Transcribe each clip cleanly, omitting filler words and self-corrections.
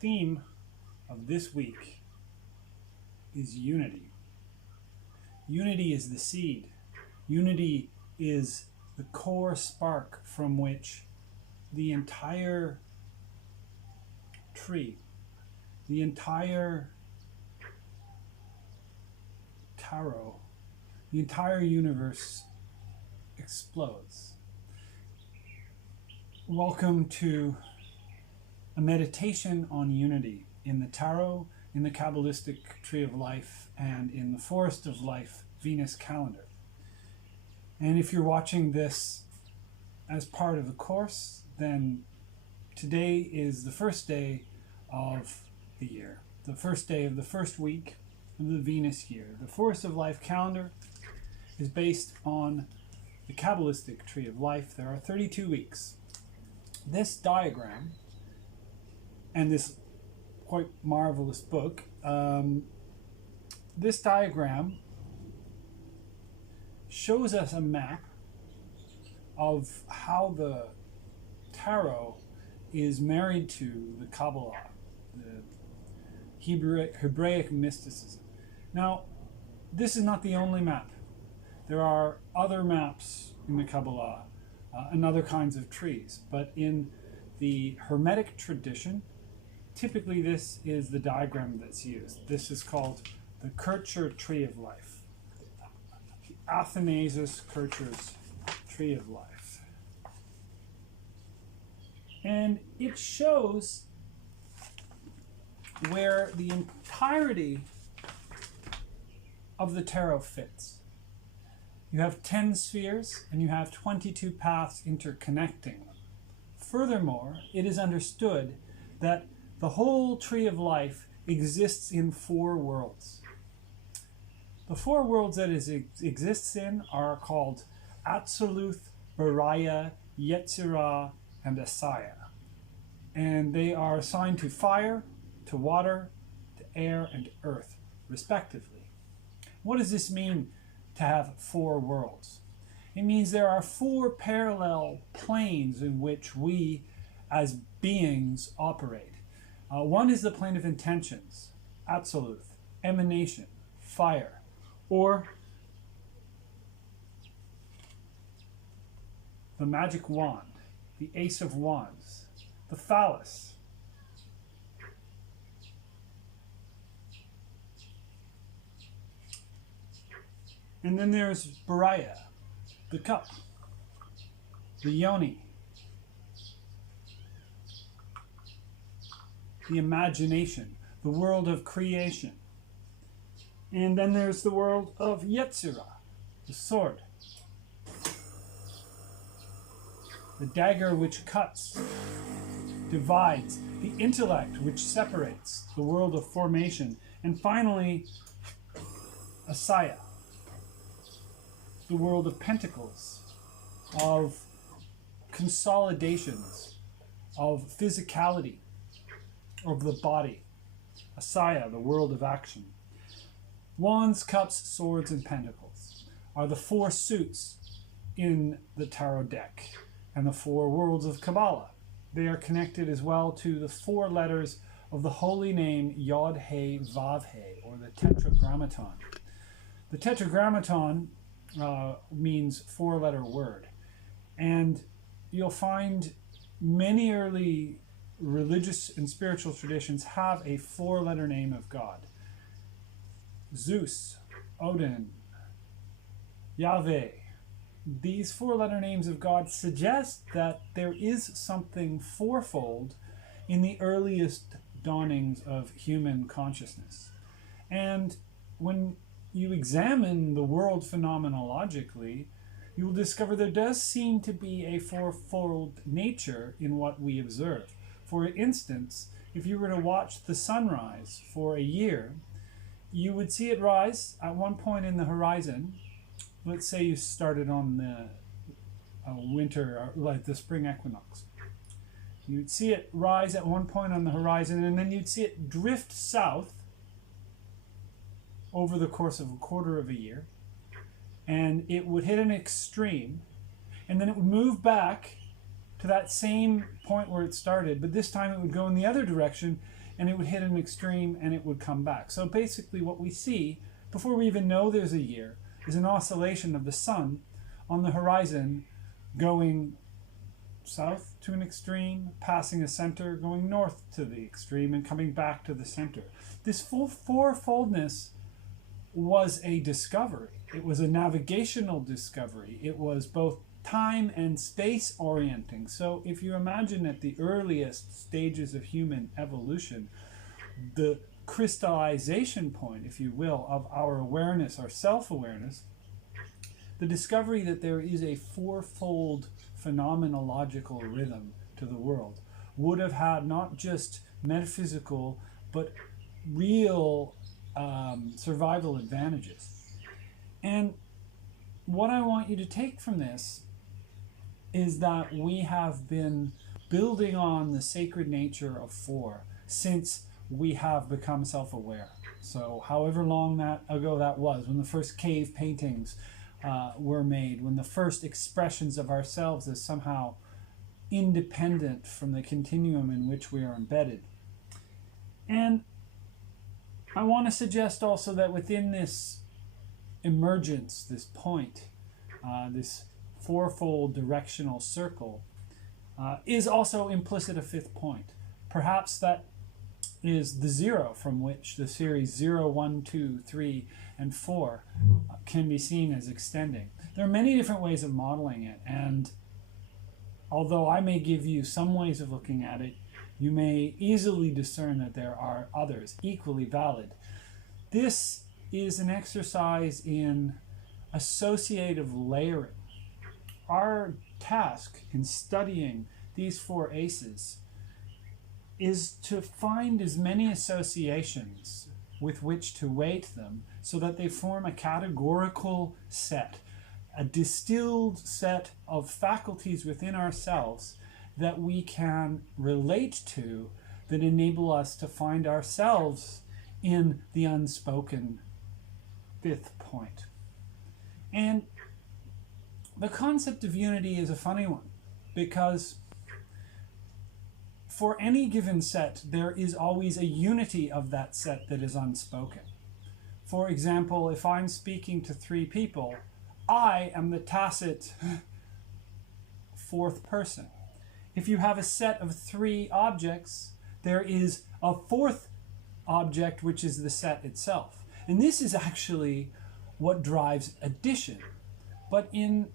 theme of this week is unity. Unity is the seed. Unity is the core spark from which the entire tree, the entire tarot, the entire universe explodes. Welcome to a meditation on unity in the tarot, in the Kabbalistic Tree of Life, and in the Forest of Life Venus calendar. And if you're watching this as part of the course, then today is the first day of the year, the first day of the first week of the Venus year. The Forest of Life calendar is based on the Kabbalistic Tree of Life. There are 32 weeks. This diagram and this quite marvelous book, this diagram shows us a map of how the tarot is married to the Kabbalah, the Hebraic mysticism. Now, this is not the only map. There are other maps in the Kabbalah and other kinds of trees, but in the Hermetic tradition, typically this is the diagram that's used. This is called the Kether Tree of Life, the Athanasius Kether's Tree of Life. And it shows where the entirety of the tarot fits. You have 10 spheres and you have 22 paths interconnecting them. Furthermore, it is understood that the whole Tree of Life exists in 4 worlds. The 4 worlds that it exists in are called Absoluth, Bariah, Yetzirah, and Asaya. And they are assigned to fire, to water, to air, and to earth, respectively. What does this mean to have 4 worlds? It means there are 4 parallel planes in which we as beings operate. One is the plane of intentions, absolute, emanation, fire, or the magic wand, the ace of wands, the phallus. And then there's Bariah, the cup, the yoni, the imagination, the world of creation. And then there's the world of Yetzirah, the sword, the dagger which cuts, divides, the intellect which separates, the world of formation, and finally, Asaya, the world of pentacles, of consolidations, of physicality, of the body. Asaya, the world of action. Wands, cups, swords, and pentacles are the 4 suits in the tarot deck and the 4 worlds of Kabbalah. They are connected as well to the 4 letters of the holy name Yod-He Vav-He, or the Tetragrammaton. The Tetragrammaton means 4-letter word, and you'll find many early religious and spiritual traditions have a 4-letter name of God. Zeus, Odin, Yahweh. These 4-letter names of God suggest that there is something fourfold in the earliest dawnings of human consciousness. And when you examine the world phenomenologically, you will discover there does seem to be a fourfold nature in what we observe. For instance, if you were to watch the sunrise for a year, you would see it rise at one point in the horizon. Let's say you started on the winter, or like the spring equinox. You'd see it rise at one point on the horizon, and then you'd see it drift south over the course of a quarter of a year, and it would hit an extreme, and then it would move back to that same point where it started, but this time it would go in the other direction, and it would hit an extreme and it would come back. So basically what we see, before we even know there's a year, is an oscillation of the sun on the horizon going south to an extreme, passing a center, going north to the extreme, and coming back to the center. This full fourfoldness was a discovery. It was a navigational discovery. It was both time and space orienting. So if you imagine at the earliest stages of human evolution, the crystallization point, if you will, of our awareness, our self-awareness, the discovery that there is a fourfold phenomenological rhythm to the world would have had not just metaphysical but real survival advantages. And what I want you to take from this is that we have been building on the sacred nature of four since we have become self-aware. So however long ago that was, when the first cave paintings were made, when the first expressions of ourselves as somehow independent from the continuum in which we are embedded. And I want to suggest also that within this emergence, this point, this fourfold directional circle, is also implicit a fifth point. Perhaps that is the zero from which the series 0, 1, 2, 3, and 4 can be seen as extending. There are many different ways of modeling it, and although I may give you some ways of looking at it, you may easily discern that there are others equally valid. This is an exercise in associative layering. Our task in studying these four aces is to find as many associations with which to weight them so that they form a categorical set, a distilled set of faculties within ourselves that we can relate to, that enable us to find ourselves in the unspoken fifth point. And the concept of unity is a funny one, because for any given set, there is always a unity of that set that is unspoken. For example, if I'm speaking to three people, I am the tacit fourth person. If you have a set of three objects, there is a fourth object, which is the set itself. And this is actually what drives addition. But in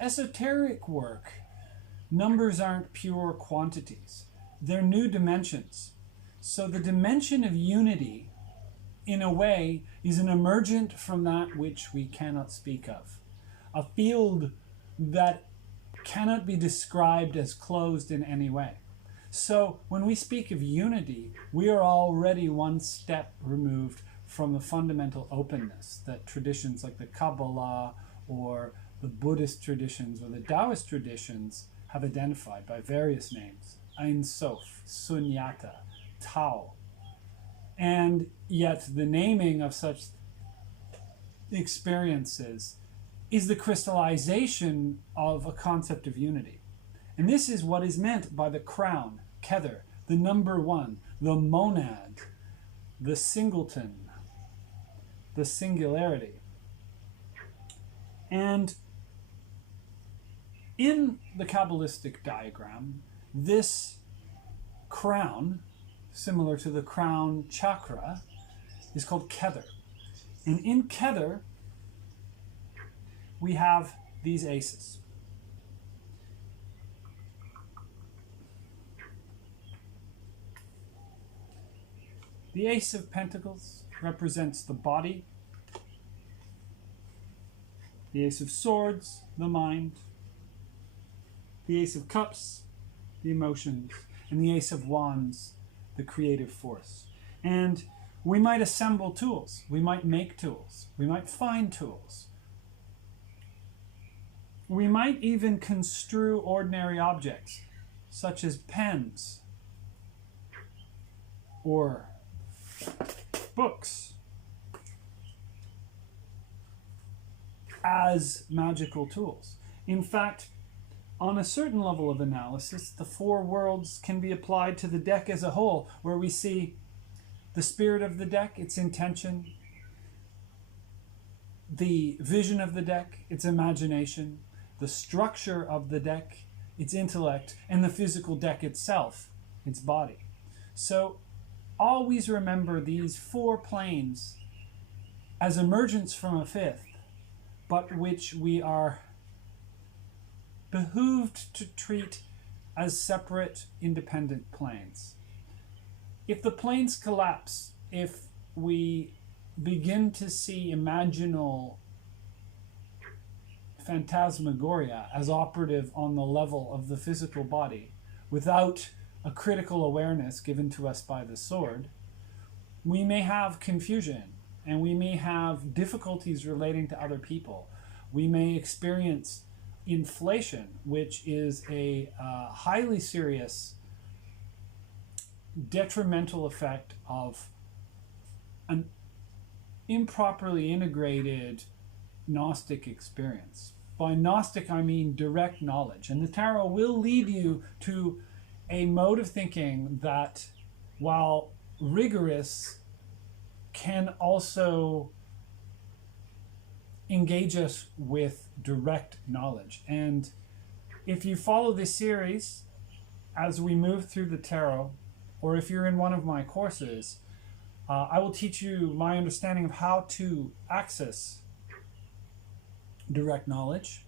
esoteric work, numbers aren't pure quantities. They're new dimensions. So the dimension of unity, in a way, is an emergent from that which we cannot speak of. A field that cannot be described as closed in any way. So when we speak of unity, we are already one step removed from the fundamental openness that traditions like the Kabbalah or the Buddhist traditions or the Taoist traditions have identified by various names. Ein Sof, Sunyata, Tao. And yet the naming of such experiences is the crystallization of a concept of unity. And this is what is meant by the crown, Kether, the number one, the monad, the singleton, the singularity. And in the Kabbalistic diagram, this crown, similar to the crown chakra, is called Kether. And in Kether, we have these aces. The Ace of Pentacles represents the body. The Ace of Swords, the mind. The Ace of Cups, the emotions. And the Ace of Wands, the creative force. And we might assemble tools. We might make tools. We might find tools. We might even construe ordinary objects, such as pens or books, as magical tools. In fact, On a certain level of analysis, the four worlds can be applied to the deck as a whole, where we see the spirit of the deck, its intention, the vision of the deck, its imagination, the structure of the deck, its intellect, and the physical deck itself, its body. So always remember these four planes as emergence from a fifth, but which we are behooved to treat as separate, independent planes. If the planes collapse, if we begin to see imaginal phantasmagoria as operative on the level of the physical body, without a critical awareness given to us by the sword, we may have confusion and we may have difficulties relating to other people. We may experience inflation, which is a highly serious detrimental effect of an improperly integrated Gnostic experience. By Gnostic, I mean direct knowledge. And the tarot will lead you to a mode of thinking that, while rigorous, can also engage us with direct knowledge. And if you follow this series as we move through the tarot, or if you're in one of my courses, I will teach you my understanding of how to access direct knowledge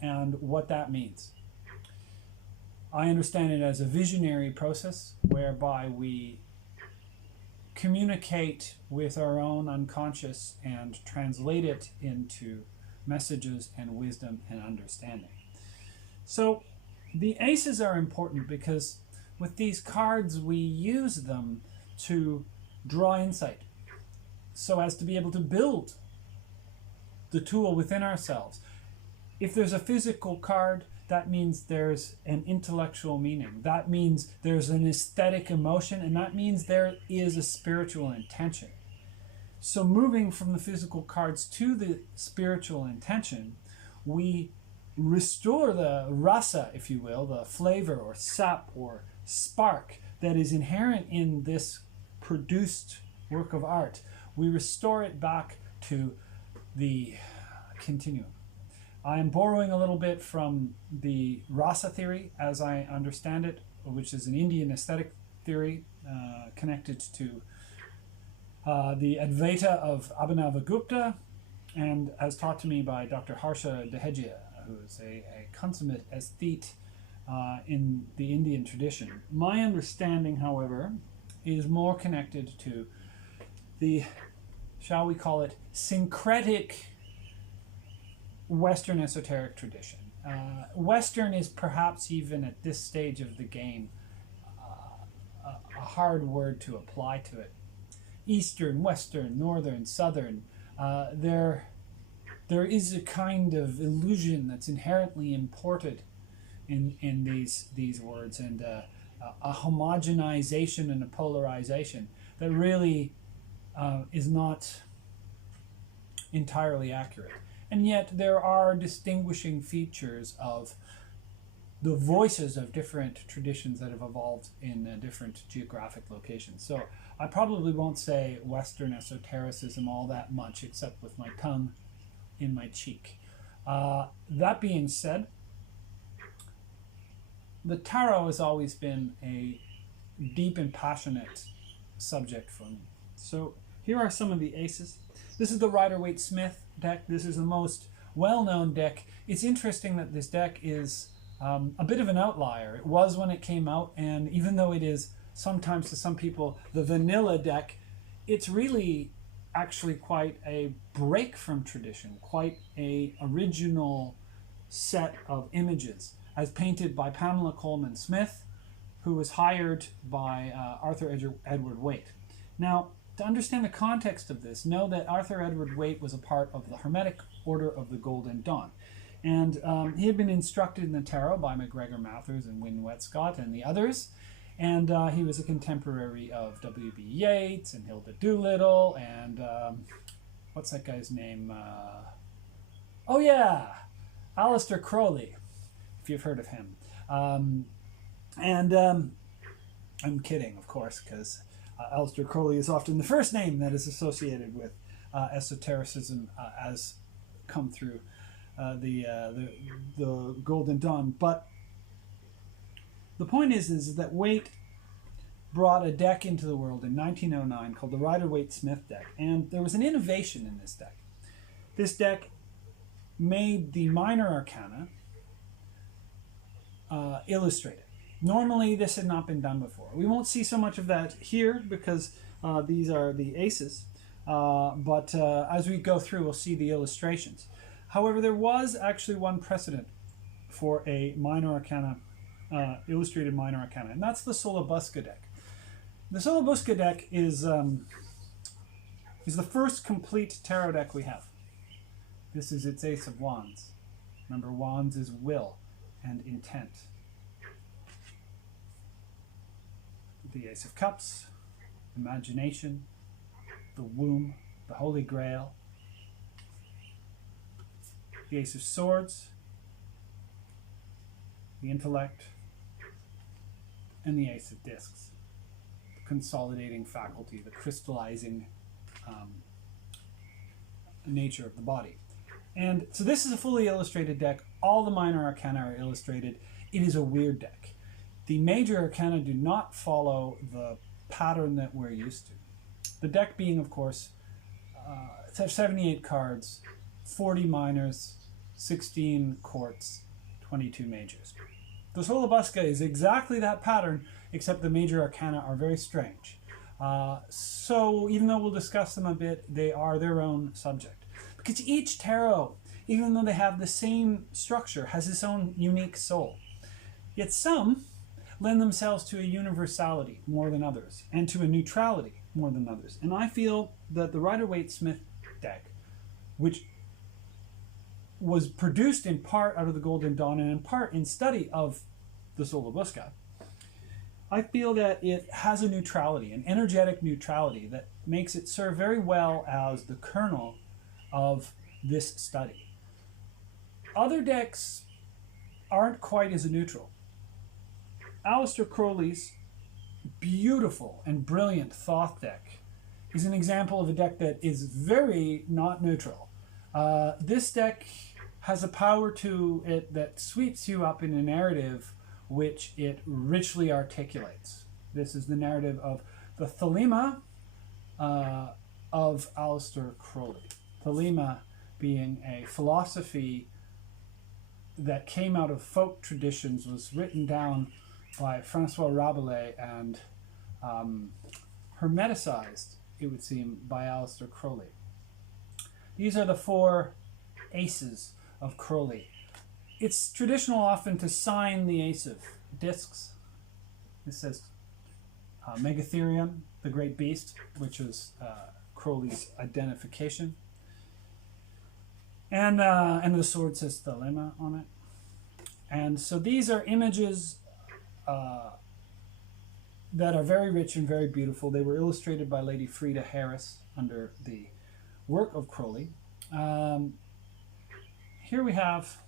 and what that means. I understand it as a visionary process whereby we communicate with our own unconscious and translate it into messages and wisdom and understanding. So the aces are important because with these cards we use them to draw insight so as to be able to build the tool within ourselves. If there's a physical card, that means there's an intellectual meaning. That means there's an aesthetic emotion, and that means there is a spiritual intention. So moving from the physical cards to the spiritual intention, we restore the rasa, if you will, the flavor or sap or spark that is inherent in this produced work of art. We restore it back to the continuum. I am borrowing a little bit from the rasa theory, as I understand it, which is an Indian aesthetic theory connected to the Advaita of Abhinavagupta, and as taught to me by Dr. Harsha Dehejia, who is a consummate aesthete in the Indian tradition. My understanding, however, is more connected to the, shall we call it, syncretic Western esoteric tradition. Western is perhaps even at this stage of the game a hard word to apply to it. Eastern, Western, Northern, Southern, there is a kind of illusion that's inherently imported in these words, and a homogenization and a polarization that really is not entirely accurate. And yet there are distinguishing features of the voices of different traditions that have evolved in different geographic locations. So I probably won't say Western esotericism all that much, except with my tongue in my cheek. That being said, the tarot has always been a deep and passionate subject for me. So here are some of the aces. This is the Rider-Waite-Smith deck. This is the most well-known deck. It's interesting that this deck is a bit of an outlier. It was when it came out, and even though it is sometimes to some people the vanilla deck, it's really actually quite a break from tradition, quite a original set of images as painted by Pamela Coleman Smith, who was hired by Arthur Edward Waite. Now, to understand the context of this, know that Arthur Edward Waite was a part of the Hermetic Order of the Golden Dawn. And he had been instructed in the tarot by MacGregor Mathers and Wynne Westcott and the others. And he was a contemporary of W.B. Yeats and Hilda Doolittle and what's that guy's name? Oh yeah, Aleister Crowley. if you've heard of him. I'm kidding, of course, because Aleister Crowley is often the first name that is associated with esotericism as come through the Golden Dawn. But the point is that Waite brought a deck into the world in 1909 called the Rider-Waite-Smith deck, and there was an innovation in this deck. This deck made the minor arcana illustrated. Normally, this had not been done before. We won't see so much of that here because these are the aces, but as we go through, we'll see the illustrations. However, there was actually one precedent for a minor arcana, illustrated minor arcana, and that's the Solabusca deck. The Solabusca deck is the first complete tarot deck we have. This is its Ace of Wands. Remember, Wands is will and intent. The Ace of Cups, imagination, the womb, the Holy Grail. The Ace of Swords, the intellect, and the Ace of Discs, the consolidating faculty, the crystallizing nature of the body. And so this is a fully illustrated deck. All the minor arcana are illustrated. It is a weird deck. The major arcana do not follow the pattern that we're used to. The deck being, of course, it's 78 cards, 40 minors, 16 courts, 22 majors. The Solabusca is exactly that pattern, except the major arcana are very strange. So even though we'll discuss them a bit, they are their own subject. Because each tarot, even though they have the same structure, has its own unique soul. Yet some lend themselves to a universality more than others, and to a neutrality more than others. And I feel that the Rider-Waite-Smith deck, which was produced in part out of the Golden Dawn and in part in study of the Solabusca, I feel that it has a neutrality, an energetic neutrality that makes it serve very well as the kernel of this study. Other decks aren't quite as neutral. Aleister Crowley's beautiful and brilliant Thoth deck is an example of a deck that is very not neutral. This deck has a power to it that sweeps you up in a narrative which it richly articulates. This is the narrative of the Thelema of Aleister Crowley. Thelema being a philosophy that came out of folk traditions, was written down by Francois Rabelais and hermeticized, it would seem, by Aleister Crowley. These are the four aces of Crowley. It's traditional often to sign the Ace of Discs. This says Megatherium, the great beast, which is Crowley's identification. And the sword says Thelema on it. And so these are images that are very rich and very beautiful. They were illustrated by Lady Frida Harris under the work of Crowley. Here we have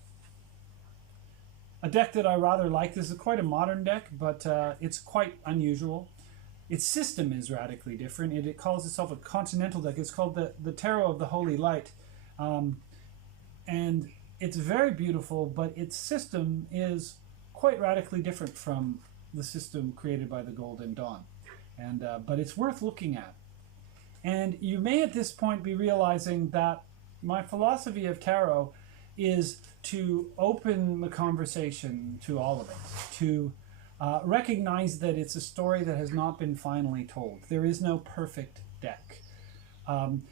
a deck that I rather like. This is quite a modern deck, but it's quite unusual. Its system is radically different. It calls itself a continental deck. It's called the Tarot of the Holy Light. And it's very beautiful, but its system is quite radically different from the system created by the Golden Dawn. And but it's worth looking at. And you may at this point be realizing that my philosophy of tarot is to open the conversation to all of it, to recognize that it's a story that has not been finally told. There is no perfect deck.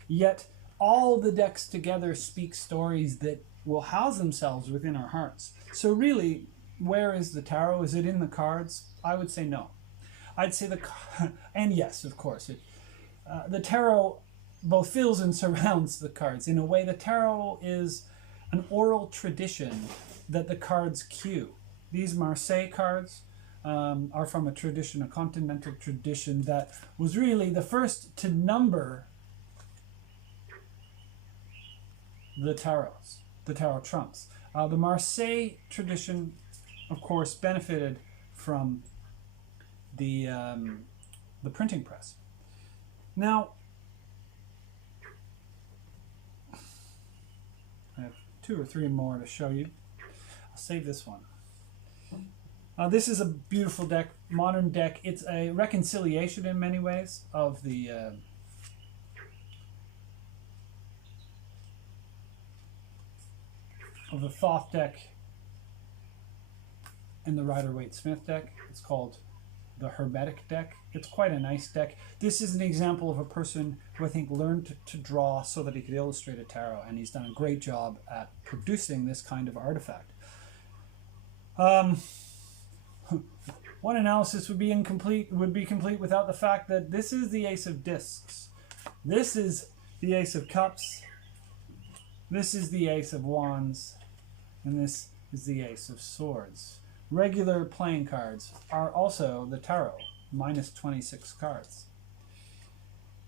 Yet all the decks together speak stories that will house themselves within our hearts. So really, where is the tarot? Is it in the cards? I would say no. I'd say and yes, of course, the tarot both fills and surrounds the cards. In a way, the tarot is an oral tradition that the cards cue. These Marseille cards are from a tradition, a continental tradition that was really the first to number the tarots, the tarot trumps. The Marseille tradition of course, benefited from the printing press. Now, I have 2 or 3 more to show you. I'll save this one. This is a beautiful deck, modern deck. It's a reconciliation in many ways of the Thoth deck and the Rider-Waite-Smith deck. It's called the Hermetic deck. It's quite a nice deck. This is an example of a person who I think learned to draw so that he could illustrate a tarot, and he's done a great job at producing this kind of artifact. One analysis would be complete without the fact that this is the Ace of Discs. This is the Ace of Cups. This is the Ace of Wands. And this is the Ace of Swords. Regular playing cards are also the tarot, minus 26 cards.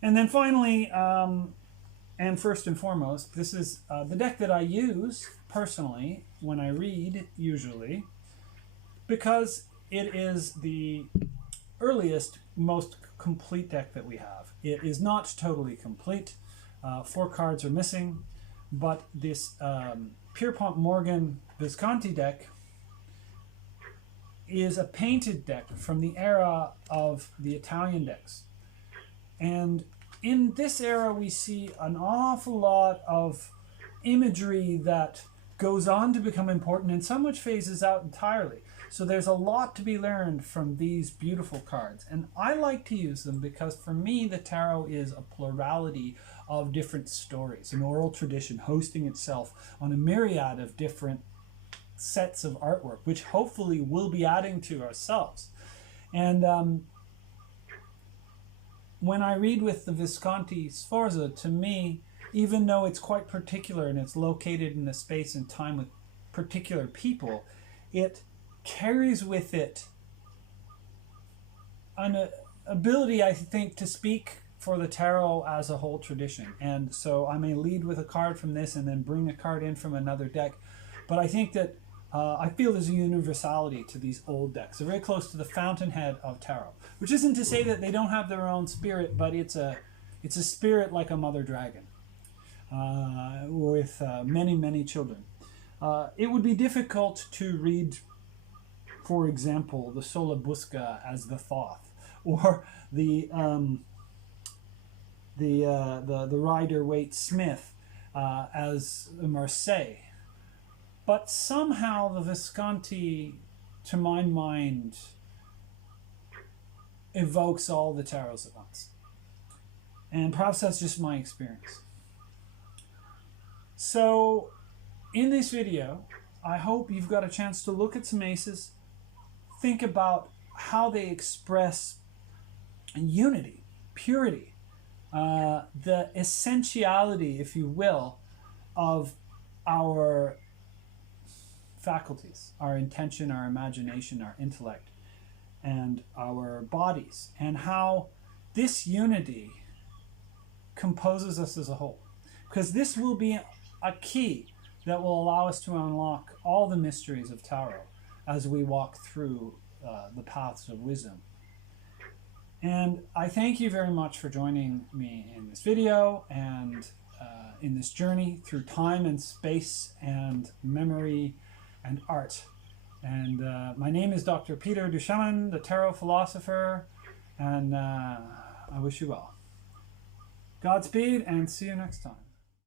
And then finally, and first and foremost, this is the deck that I use personally when I read, usually, because it is the earliest, most complete deck that we have. It is not totally complete. 4 cards are missing, but this Pierpont Morgan Visconti deck is a painted deck from the era of the Italian decks. And in this era, we see an awful lot of imagery that goes on to become important and some which phases out entirely. So there's a lot to be learned from these beautiful cards. And I like to use them because for me, the tarot is a plurality of different stories, an oral tradition hosting itself on a myriad of different sets of artwork, which hopefully we'll be adding to ourselves. And when I read with the Visconti Sforza, to me, even though it's quite particular and it's located in a space and time with particular people, it carries with it an ability, I think, to speak for the tarot as a whole tradition. And so I may lead with a card from this and then bring a card in from another deck. But I think that I feel there's a universality to these old decks. They're very close to the fountainhead of tarot, which isn't to say that they don't have their own spirit, but it's a spirit like a mother dragon with many, many children. It would be difficult to read, for example, the Solabusca as the Thoth, or the Rider-Waite-Smith as Marseille. But somehow the Visconti, to my mind, evokes all the tarots at once. And perhaps that's just my experience. So, in this video, I hope you've got a chance to look at some aces, think about how they express unity, purity, the essentiality, if you will, of our faculties, our intention, our imagination, our intellect, and our bodies, and how this unity composes us as a whole. Because this will be a key that will allow us to unlock all the mysteries of tarot as we walk through the paths of wisdom. And I thank you very much for joining me in this video and in this journey through time and space and memory and art. And my name is Dr. Peter Duchemin, the tarot philosopher, and I wish you well. Godspeed, and see you next time.